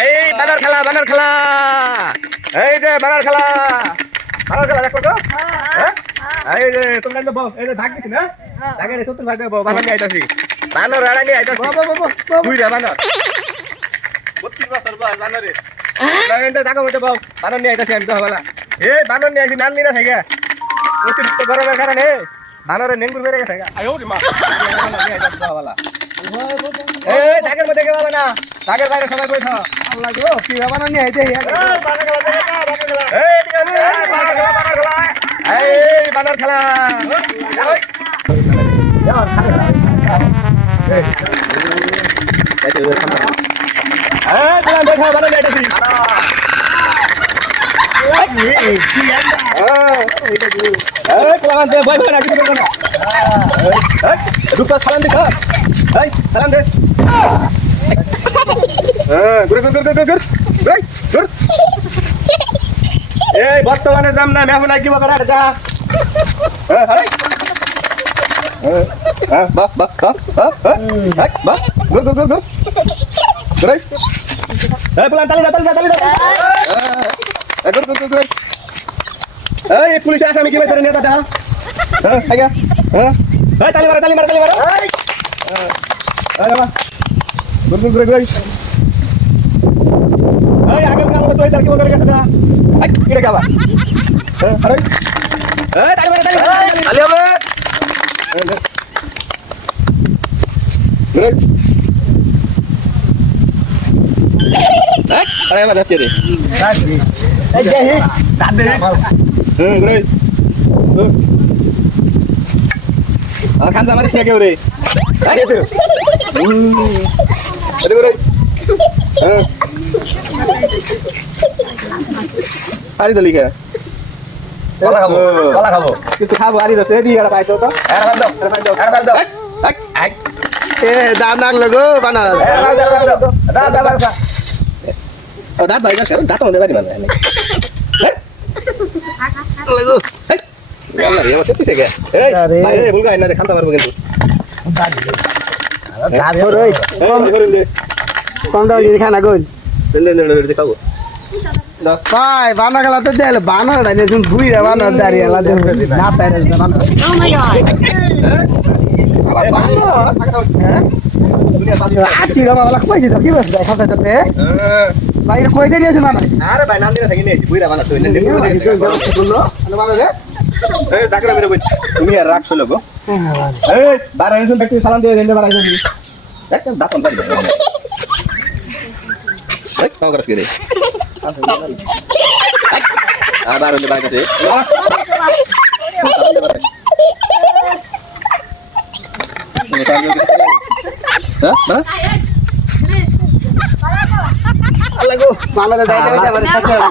এই বানর খেলা এই যে বানর খেলা দেখো তো হ্যাঁ এই যে তোমরা তো এই যে ভাগ দিছ না ভাগে রে তোর ভাগ দেব বানর নিয়ে আইতাছি বানর আড়া নিয়ে আইতাছি তুই রে বানর 32 বছর বয়স বানরে না দেখো মতে বাও বানর নিয়ে আইতাছি আমি তো হলা এই বানর নিয়ে আইছি নাল নিনা থাইগা অতিরিক্ত গরমের কারণে বানরে নেঙ্গুর বেড়ে গেছে আয়ো রে মা নিয়ে আইতাছি তো হলা এই দাগের মধ্যে গেবা না দাগের বাইরে সবাই কই থাও আল্লাহ গো কি বানর নিয়ে আইতে এই বানর খেলা বর্তমানে যাম না মেহমান কি বকরা যা পুলিশ আসামি কি বেতরে নেতা দেখা তালি মারা আগের কাল তো কি বকরা গেছে দেখা কিরে গাবা আরে তালি মারা তালি হবে अरे मैं दस के दे खान हमारे क्या क्यों रे अरे तो लिखा कला खाबो कितु खाबो आरी दसे दी एरा पाइतो तो एरा बाल दो ए दानाग लगो बानर दा Oh, dapat banyak sekarang datang dari mana? Lagu. Ya, ya macam tu saja. Baik, bulga ini ada kantor baru begitu. Ada orang. Kau jadi kan aku. Lele dekau. Dah. Bye, bana kalau tu dia le bana ada ni cuma bui ada bana dari ala tu. Nak peres bana. Oh my god. Aki lama balak apa je tu? Kira dah kau tak tahu. বাইরে কই দিয়ে দিয়েছ না আরে ভাই নাম দিনা থাকি নেই বুইরা বানা তো নেই বললো মানে বানা রে এই ডাকরা মেরে কই তুমি আর রাখছো লগো এই বারা এসে ব্যক্তি সালাম দিয়ে দেন বারা এসে দেখ দাঁতন বাড়ি এই কাও করছ কি রে আবার ওলে বাড়ি কাছে হ্যাঁ Alago, mana dah dah dah dah dah.